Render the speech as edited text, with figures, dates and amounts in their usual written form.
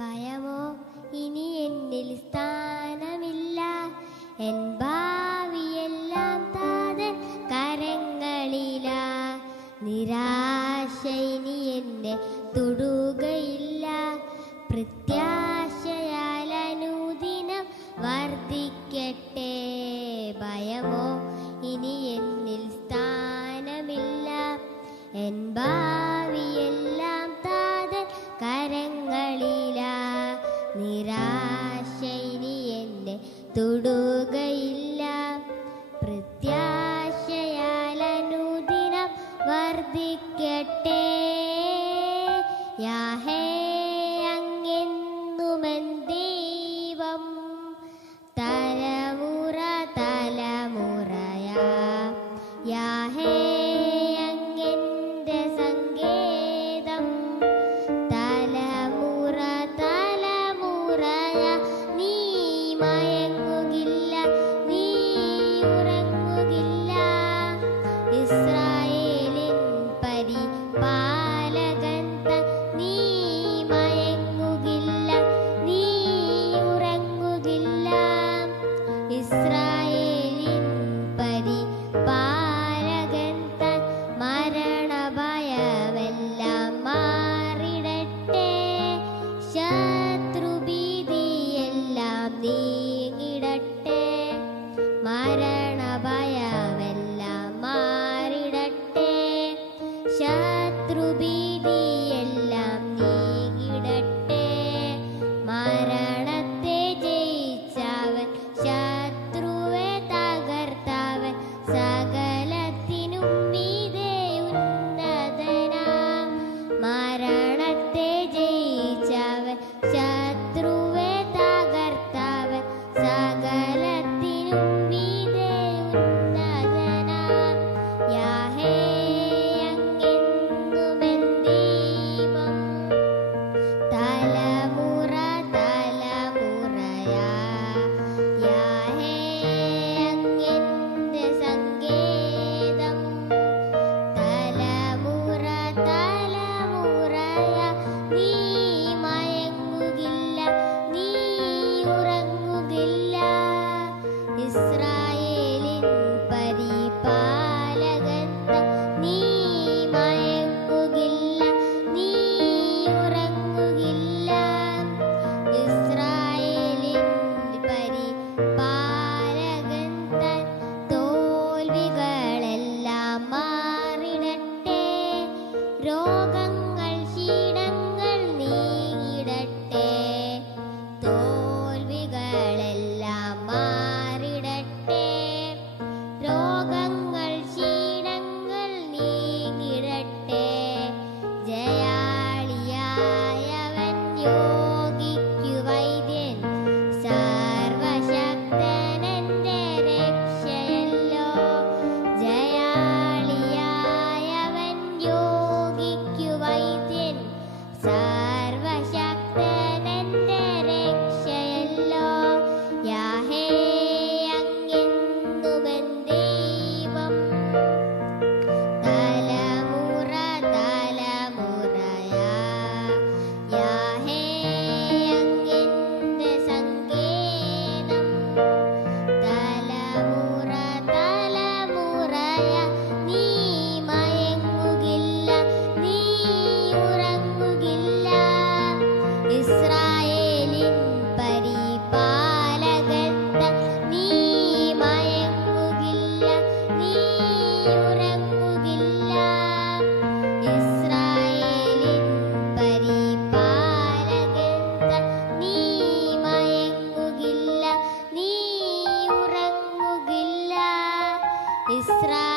ഭയമോ ഇനി എന്നിൽ സ്ഥാനമില്ല, എൻ ഭാവിയെല്ലാം താതൻ കരങ്ങളിലാ. നിരാശ ഇനി എന്നെ തൊടുകയില്ല, പ്രത്യാശയാൽ അനുദിനം വർദ്ധിക്കട്ടെ. ഭയമോ ഇനി എന്നിൽ സ്ഥാനമില്ല, എൻ ഭാവിയെല്ലാം താതൻ കരങ്ങളിലാ. നിരാശ ഇനി എന്നെ തൊടുകയില്ല, പ്രത്യാശയാൽ അനുദിനം വർദ്ധിക്കട്ടെ. യാഹേ അങ്ങെന്നുമെൻ ദൈവം, തലമുറ തലമുറയാ. യാഹേ അങ്ങെന്റെ സങ്കേതം, തലമുറ തലമുറയാ. നീ മയങ്ങുകില്ല, നീ ഉറങ്ങുകില്ല. ഇസ്രായേലിൻ പരിപാലകൻ താൻ, നീ മയങ്ങുകില്ല, നീ ഉറങ്ങുകില്ല. ഇസ്രായേലിൻ പരിപാലകൻ താൻ, മരണഭയമെല്ലാം മാറിടട്ടെ. ശത്രുഭീതിയെല്ലാം നീങ്ങിടട്ടെ, മരണഭയമെല്ലാം മാറിടട്ടെ. ശത്രുഭീതിയെല്ലാം നീങ്ങിടട്ടെ. മരണത്തെ ജയിച്ചവൻ, ശത്രുവെ തകർത്തവൻ, സകലത്തിനും മീതെ ഉന്നതനാം. മരണത്തെ ജയിച്ചവൻ, ശത്രുവെ തകർത്തവൻ, സകലത്തിനും മീതെ ഉന്നതനാം. യാഹേ അങ്ങെന്നുമെൻ ദൈവം, തലമുറ തലമുറയാ. യാഹേ അങ്ങെന്റെ സങ്കേതം, തലമുറ തലമുറയാ. നീ മയങ്ങുകില്ല, നീ ഉറങ്ങുകില്ല. ഇസ്രായേലിൻ പരിപാലകൻ താൻ, നീ മയങ്ങുകില്ല, നീ ഉറങ്ങുകില്ല. ഇസ്രായേലിൻ പരിപാലകൻ താൻ, തോൽവികളെല്ലാം മാറിടട്ടെ. രോഗങ്ങൾ ക്ഷീണങ്ങൾ നീങ്ങിടട്ടെ. തോൽവികളെല്ലാം മാറിടട്ടെ. രോഗങ്ങൾ ക്ഷീണങ്ങൾ നീങ്ങിടട്ടെ. ജയാളിയായവൻ യോഗിക്കു വൈദ്യൻ, സർവശക്തനെന്റെ രക്ഷയല്ലോ. ജയാളിയായവൻ യോഗിക്കു വൈദ്യൻ, സർവശക്തനെന്റെ രക്ഷയല്ലോ. യാഹേ അങ്ങെന്നുമെൻ ദൈവം, തലമുറ തലമുറയാ. യാഹേ അങ്ങെന്റെ സങ്കേതം, തലമുറ തലമുറയാ. നീ മയങ്ങുകില്ല, നീ ഉറങ്ങുകില്ല. ഇസ്രായേലിൻ പരിപാലകൻ താൻ, നീ മയങ്ങുകില്ല, നീ ഉറങ്ങുകില്ല. ഇസ്രായേലിൻ പരിപാലകൻ താൻ, നീ മയങ്ങുകില്ല, നീ ഉറങ്ങുകില്ല. ഇസ്രായേലിൻ